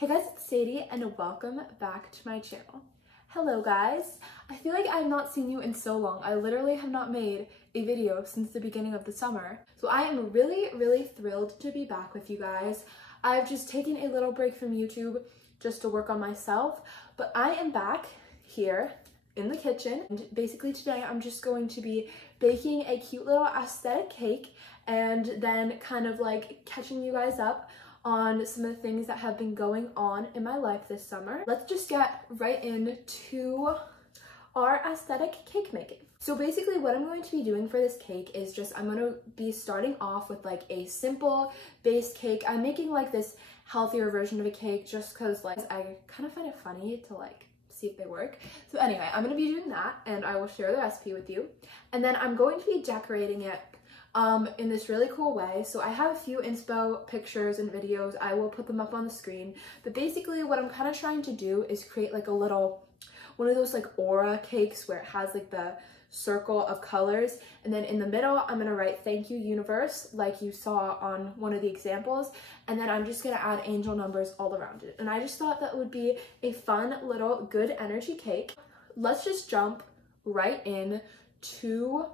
Hey guys, it's Sadie and welcome back to my channel. Hello guys, I feel like I've not seen you in so long. I literally have not made a video since the beginning of the summer. So I am really thrilled to be back with you guys. I've just taken a little break from YouTube just to work on myself, but I am back here in the kitchen. And basically today I'm just going to be baking a cute little aesthetic cake and then kind of like catching you guys up on some of the things that have been going on in my life this summer. Let's just get right into our aesthetic cake making. So basically what I'm going to be doing for this cake is I'm going to be starting off with like a simple base cake. I'm making like this healthier version of a cake just because like I kind of find it funny to like see if they work. So anyway, I'm going to be doing that and I will share the recipe with you. And then I'm going to be decorating it in this really cool way. So I have a few inspo pictures and videos. I will put them up on the screen. But basically what I'm kind of trying to do is create like a little, one of those like aura cakes where it has like the circle of colors. And then in the middle, I'm gonna write "Thank you, universe," like you saw on one of the examples. And then I'm just gonna add angel numbers all around it. And I just thought that would be a fun little good energy cake. Let's just jump right in to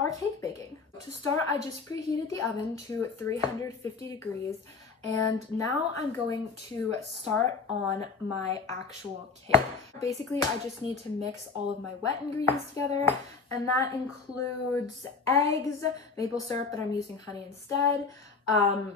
our cake baking. To start, I just preheated the oven to 350 degrees and now I'm going to start on my actual cake. Basically, I just need to mix all of my wet ingredients together, and that includes eggs, maple syrup, but I'm using honey instead,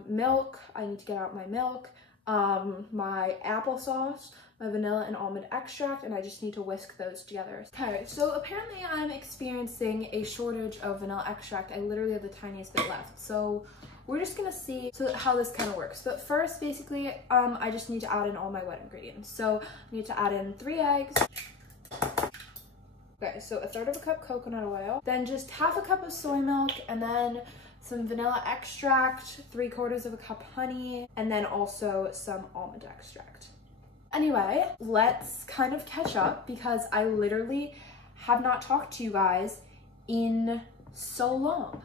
milk, I need to get out my milk, my applesauce, my vanilla and almond extract, and I just need to whisk those together. Okay, so apparently I'm experiencing a shortage of vanilla extract. I literally have the tiniest bit left. So we're just gonna see how this kind of works. But first, basically, I just need to add in all my wet ingredients. So I need to add in 3 eggs. Okay, so 1/3 cup coconut oil, then just 1/2 cup of soy milk, and then some vanilla extract, 3/4 cup honey, and then also some almond extract. Anyway, let's kind of catch up because I literally have not talked to you guys in so long.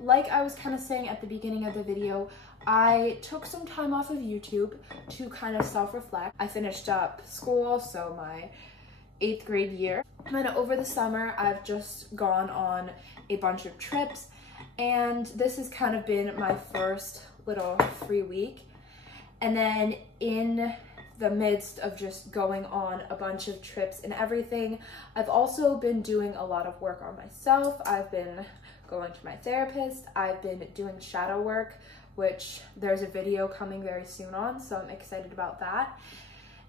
Like I was kind of saying at the beginning of the video, I took some time off of YouTube to kind of self-reflect. I finished up school, so my 8th grade year. And then over the summer, I've just gone on a bunch of trips, and this has kind of been my first little free week. And then in the midst of just going on a bunch of trips and everything, I've also been doing a lot of work on myself. I've been going to my therapist. I've been doing shadow work, which there's a video coming very soon on, so I'm excited about that.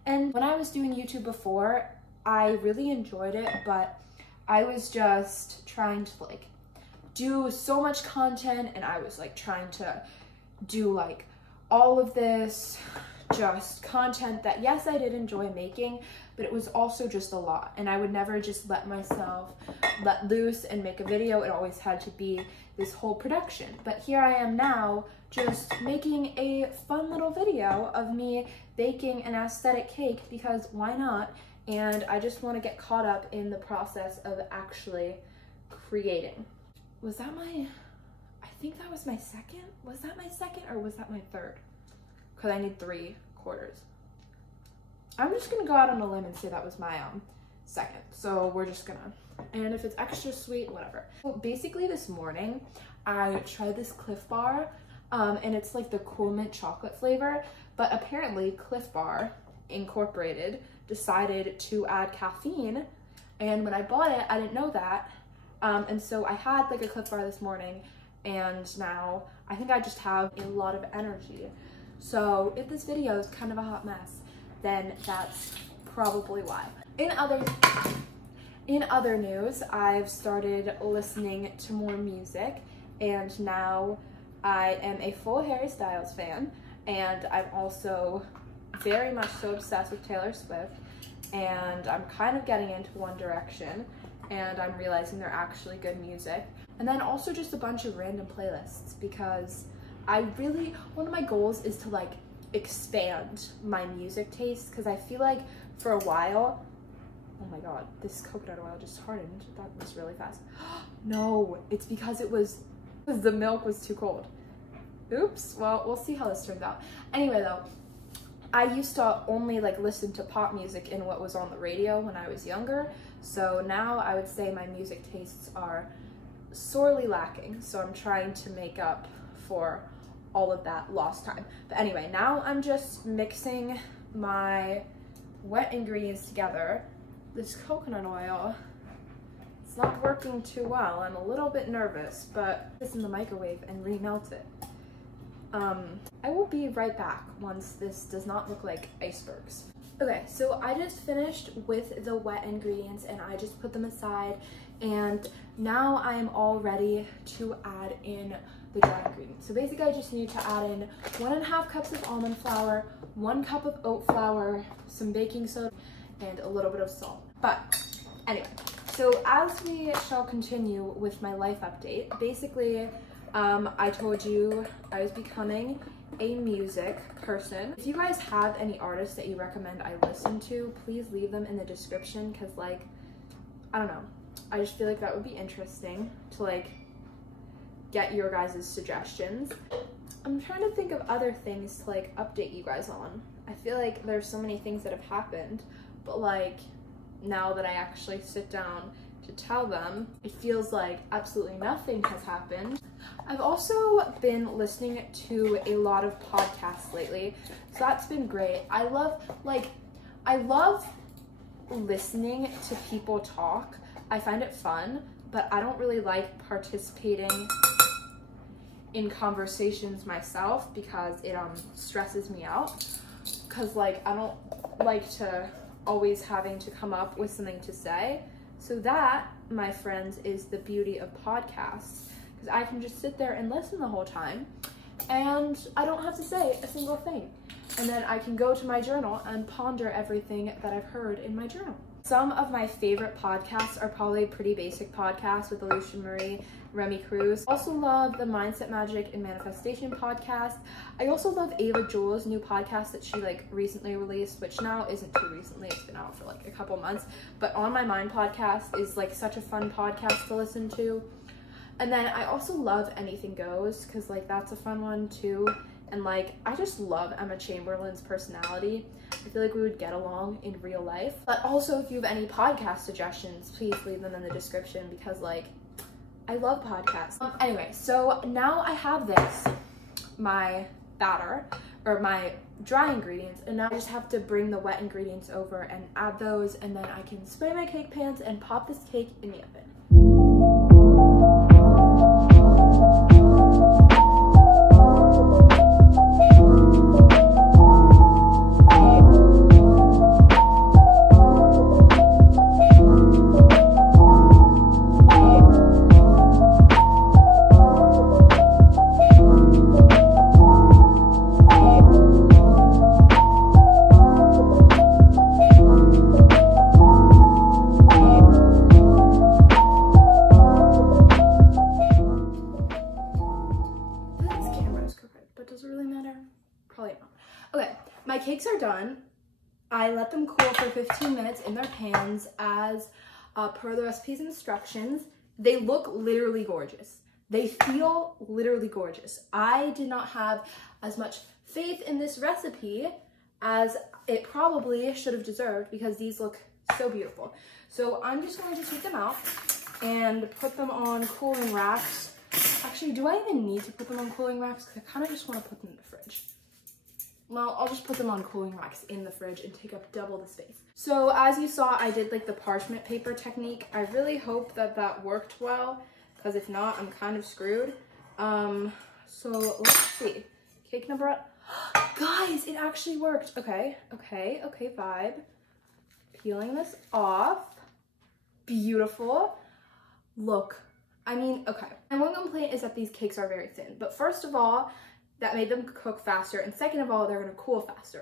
And when I was doing YouTube before, I really enjoyed it, but I was just trying to like do so much content, and I was like trying to do like all of this just content that, yes, I did enjoy making, but it was also just a lot, and I would never just let myself let loose and make a video. It always had to be this whole production. But here I am now just making a fun little video of me baking an aesthetic cake because why not? And I just want to get caught up in the process of actually creating. Was that my, I think that was my second? Was that my second or was that my third? Because I need 3/4. I'm just gonna go out on a limb and say that was my second. So we're just gonna, and if it's extra sweet, whatever. So basically this morning, I tried this Cliff Bar, and it's like the cool mint chocolate flavor, but apparently Cliff Bar Incorporated decided to add caffeine, and when I bought it, I didn't know that, and so I had like a Cliff Bar this morning, and now I think I just have a lot of energy. So if this video is kind of a hot mess, then that's probably why. In other news, I've started listening to more music, and now I am a full Harry Styles fan, and I'm also very much so obsessed with Taylor Swift, and I'm kind of getting into One Direction, and I'm realizing they're actually good music. And then also just a bunch of random playlists, because one of my goals is to like expand my music taste, because I feel like for a while, oh my god, this coconut oil just hardened. That was really fast. No, it's because the milk was too cold. Oops, well, we'll see how this turns out. Anyway though, I used to only like listen to pop music in what was on the radio when I was younger, so now I would say my music tastes are sorely lacking, so I'm trying to make up for all of that lost time. But anyway, now I'm just mixing my wet ingredients together. This coconut oil, it's not working too well. I'm a little bit nervous, but this in the microwave and remelt it. I will be right back once this does not look like icebergs. Okay, so I just finished with the wet ingredients and I just put them aside, and now I am all ready to add in the dry ingredients. So basically I just need to add in 1.5 cups of almond flour, 1 cup of oat flour, some baking soda, and a little bit of salt. But anyway, so as we shall continue with my life update, basically I told you I was becoming a music person. If you guys have any artists that you recommend I listen to, please leave them in the description, because like, I don't know, I just feel like that would be interesting to like get your guys' suggestions. I'm trying to think of other things to like update you guys on. I feel like there's so many things that have happened, but like now that I actually sit down to tell them, it feels like absolutely nothing has happened. I've also been listening to a lot of podcasts lately, so that's been great. I love listening to people talk. I find it fun, but I don't really like participating in conversations myself because it stresses me out, because like I don't like to always having to come up with something to say. So that, my friends, is the beauty of podcasts, because I can just sit there and listen the whole time and I don't have to say a single thing, and then I can go to my journal and ponder everything that I've heard in my journal. Some of my favorite podcasts are probably Pretty Basic Podcasts with Alicia Marie, Remy Cruz. Also love the Mindset Magic and Manifestation podcast. I also love Ava Jules' new podcast that she like recently released, which now isn't too recently, it's been out for like a couple months, but On My Mind podcast is like such a fun podcast to listen to. And then I also love Anything Goes, because like that's a fun one too. And like, I just love Emma Chamberlain's personality. I feel like we would get along in real life. But also, if you have any podcast suggestions, please leave them in the description, because like, I love podcasts. Anyway, so now I have this, my batter, or my dry ingredients, and now I just have to bring the wet ingredients over and add those, and then I can spray my cake pans and pop this cake in the oven. Okay, my cakes are done. I let them cool for 15 minutes in their pans as per the recipe's instructions. They look literally gorgeous. They feel literally gorgeous. I did not have as much faith in this recipe as it probably should have deserved, because these look so beautiful. So I'm just going to take them out and put them on cooling racks. Actually, do I even need to put them on cooling racks? Because I kind of just want to put them in the fridge. Well, I'll just put them on cooling racks in the fridge and take up double the space. So as you saw, I did like the parchment paper technique. I really hope that that worked well, because if not, I'm kind of screwed. So let's see. Cake number, guys, it actually worked. Okay, vibe. Peeling this off. Beautiful. Look, I mean, okay. And one complaint is that these cakes are very thin, but first of all, that made them cook faster, and second of all, they're gonna cool faster.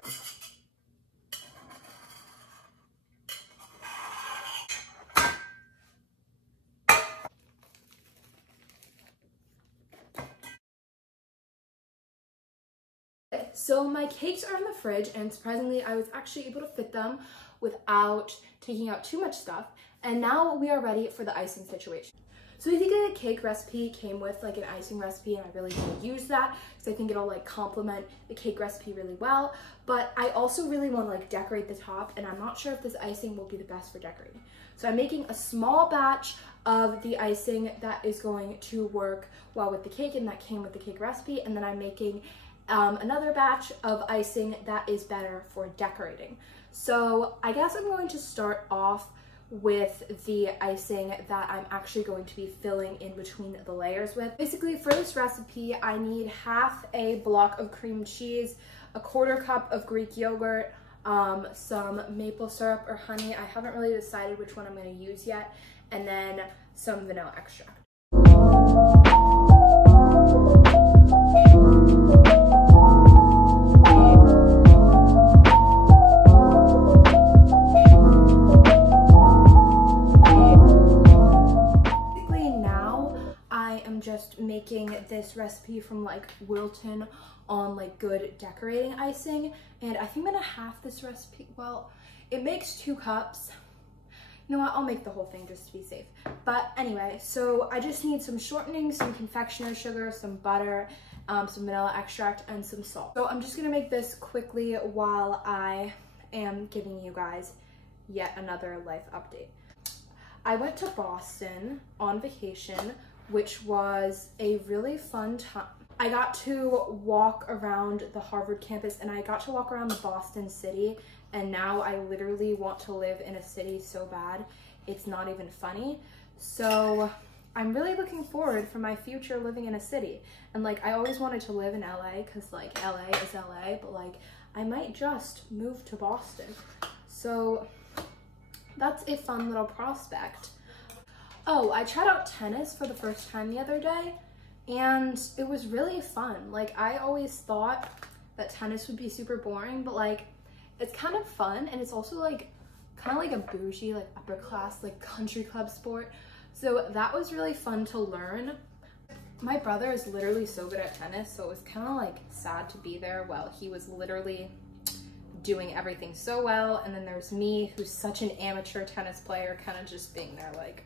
Okay, so my cakes are in the fridge, and surprisingly, I was actually able to fit them without taking out too much stuff, and now we are ready for the icing situation. So I think the cake recipe came with like an icing recipe, and I really want to use that because I think it'll like complement the cake recipe really well. But I also really want to like decorate the top, and I'm not sure if this icing will be the best for decorating. So I'm making a small batch of the icing that is going to work well with the cake, and that came with the cake recipe. And then I'm making another batch of icing that is better for decorating. So I guess I'm going to start off with the icing that I'm actually going to be filling in between the layers with. Basically, for this recipe, I need half a block of cream cheese, a 1/4 cup of Greek yogurt, some maple syrup or honey. I haven't really decided which one I'm going to use yet, and then some vanilla extract. Just making this recipe from like Wilton on like good decorating icing, and I think I'm gonna half this recipe. Well, it makes 2 cups. You know what, I'll make the whole thing just to be safe. But anyway, so I just need some shortening, some confectioner sugar, some butter, some vanilla extract, and some salt. So I'm just gonna make this quickly while I am giving you guys yet another life update. I went to Boston on vacation, which was a really fun time. I got to walk around the Harvard campus, and I got to walk around the Boston city, and now I literally want to live in a city so bad, it's not even funny. So I'm really looking forward for my future living in a city. And like, I always wanted to live in LA because like LA is LA, but like I might just move to Boston. So that's a fun little prospect. Oh, I tried out tennis for the first time the other day, and it was really fun. Like, I always thought that tennis would be super boring, but like, it's kind of fun, and it's also like, kind of like a bougie, like upper class, like country club sport. So that was really fun to learn. My brother is literally so good at tennis, so it was kind of like sad to be there while he was literally doing everything so well. And then there's me, who's such an amateur tennis player, kind of just being there like,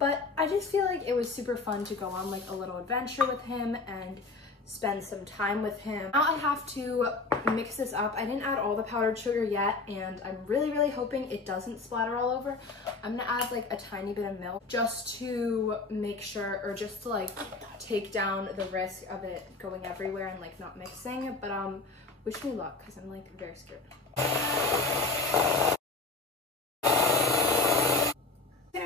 but I just feel like it was super fun to go on like a little adventure with him and spend some time with him. Now I have to mix this up. I didn't add all the powdered sugar yet, and I'm really hoping it doesn't splatter all over. I'm gonna add like a tiny bit of milk just to make sure, or just to like take down the risk of it going everywhere and like not mixing. But wish me luck, because I'm like very scared.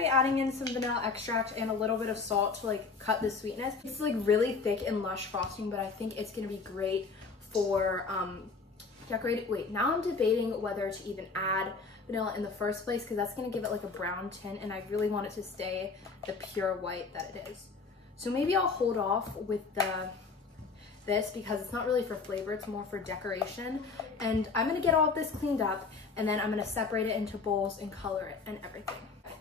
Adding in some vanilla extract and a little bit of salt to like cut the sweetness. It's like really thick and lush frosting, but I think it's gonna be great for decorating. Wait, now I'm debating whether to even add vanilla in the first place, because that's gonna give it like a brown tint, and I really want it to stay the pure white that it is. So maybe I'll hold off with this because it's not really for flavor, it's more for decoration. And I'm gonna get all of this cleaned up, and then I'm gonna separate it into bowls and color it and everything.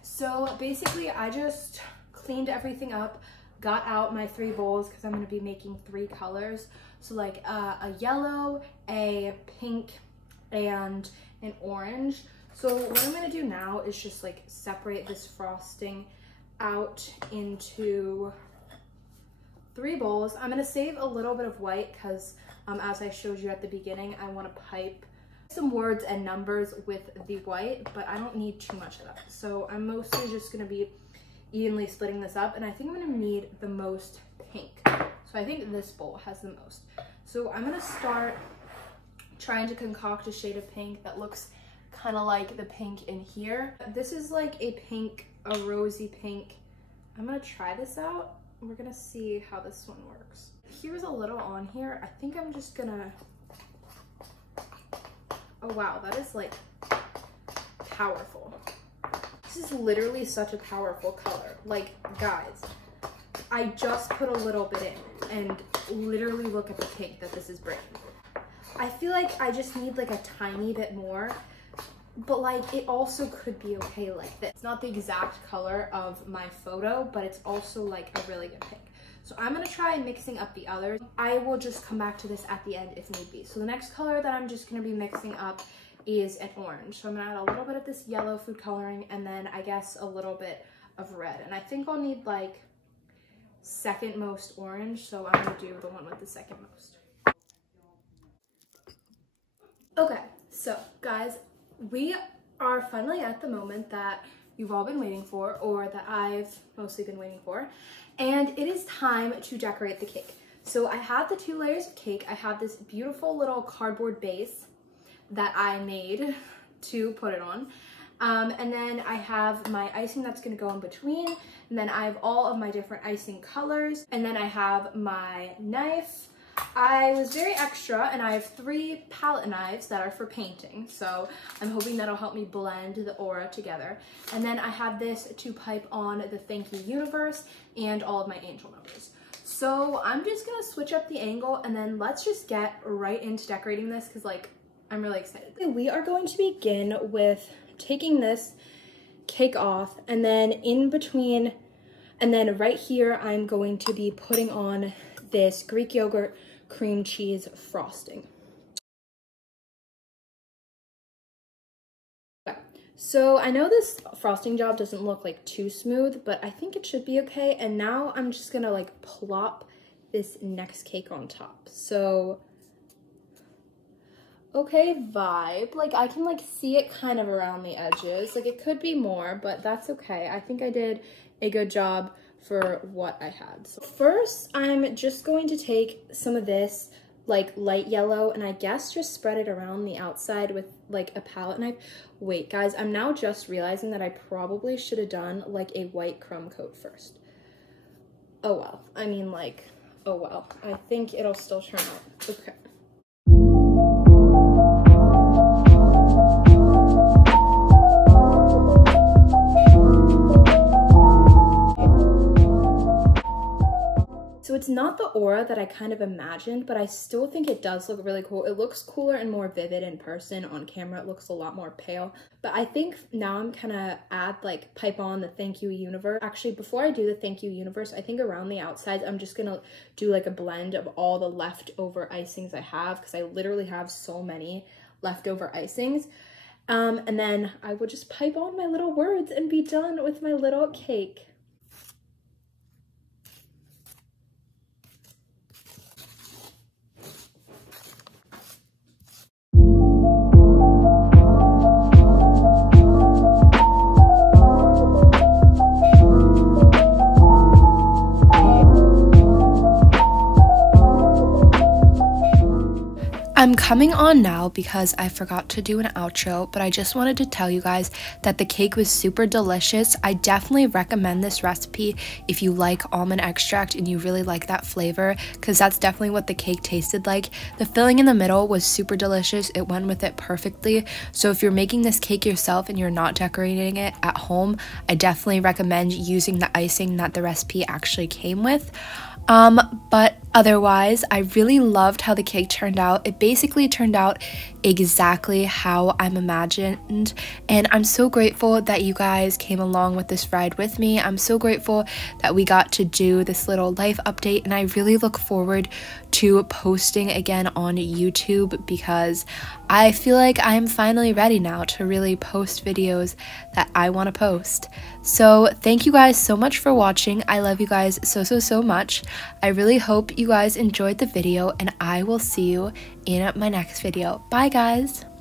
So basically I just cleaned everything up, got out my 3 bowls because I'm going to be making 3 colors. So like a yellow, a pink, and an orange. So what I'm going to do now is just like separate this frosting out into 3 bowls. I'm going to save a little bit of white because as I showed you at the beginning, I want to pipe some words and numbers with the white, but I don't need too much of that. So I'm mostly just gonna be evenly splitting this up, and I think I'm gonna need the most pink. So I think this bowl has the most. So I'm gonna start trying to concoct a shade of pink that looks kind of like the pink in here. This is like a pink, a rosy pink. I'm gonna try this out. We're gonna see how this one works. Here's a little on here. I think I'm just gonna, oh wow, that is like powerful. This is literally such a powerful color. Like, guys, I just put a little bit in, and literally look at the pink that this is bringing. I feel like I just need like a tiny bit more, but like it also could be okay like this. It's not the exact color of my photo, but it's also like a really good pink. So I'm gonna try mixing up the others. I will just come back to this at the end if need be. So the next color that I'm just gonna be mixing up is an orange. So I'm gonna add a little bit of this yellow food coloring, and then I guess a little bit of red. And I think I'll need like second most orange, so I'm gonna do the one with the second most. Okay, so guys, we are finally at the moment that you've all been waiting for, or that I've mostly been waiting for, and it is time to decorate the cake. So I have the 2 layers of cake. I have this beautiful little cardboard base that I made to put it on. And then I have my icing that's gonna go in between, and then I have all of my different icing colors, and then I have my knife. I was very extra, and I have 3 palette knives that are for painting, so I'm hoping that'll help me blend the aura together. And then I have this to pipe on the thank you universe and all of my angel numbers. So I'm just gonna switch up the angle, and then let's just get right into decorating this, because like I'm really excited. We are going to begin with taking this cake off, and then in between, and then right here I'm going to be putting on this Greek yogurt cream cheese frosting. Okay. So I know this frosting job doesn't look like too smooth, but I think it should be okay. And now I'm just gonna like plop this next cake on top. So, okay, vibe. Like I can like see it kind of around the edges. Like it could be more, but that's okay. I think I did a good job for what I had. So first, I'm just going to take some of this like light yellow, and I guess just spread it around the outside with like a palette knife. Wait guys, I'm now just realizing that I probably should have done like a white crumb coat first. Oh well, I mean like, oh well, I think it'll still turn out okay. So it's not the aura that I kind of imagined, but I still think it does look really cool. It looks cooler and more vivid in person. On camera, it looks a lot more pale. But I think now I'm gonna add like pipe on the thank you universe. Actually, before I do the thank you universe, I think around the outsides, I'm just gonna do like a blend of all the leftover icings I have, because I literally have so many leftover icings. And then I will just pipe on my little words and be done with my little cake. I'm coming on now because I forgot to do an outro, but I just wanted to tell you guys that the cake was super delicious. I definitely recommend this recipe if you like almond extract and you really like that flavor, because that's definitely what the cake tasted like. The filling in the middle was super delicious. It went with it perfectly. So if you're making this cake yourself and you're not decorating it at home, I definitely recommend using the icing that the recipe actually came with. But otherwise, I really loved how the cake turned out. It basically turned out exactly how I'm imagined, and I'm so grateful that you guys came along with this ride with me. I'm so grateful that we got to do this little life update, and I really look forward to posting again on YouTube, because I feel like I'm finally ready now to really post videos that I want to post. So thank you guys so much for watching. I love you guys so much. I really hope you guys enjoyed the video, and I will see you in my next video. Bye guys.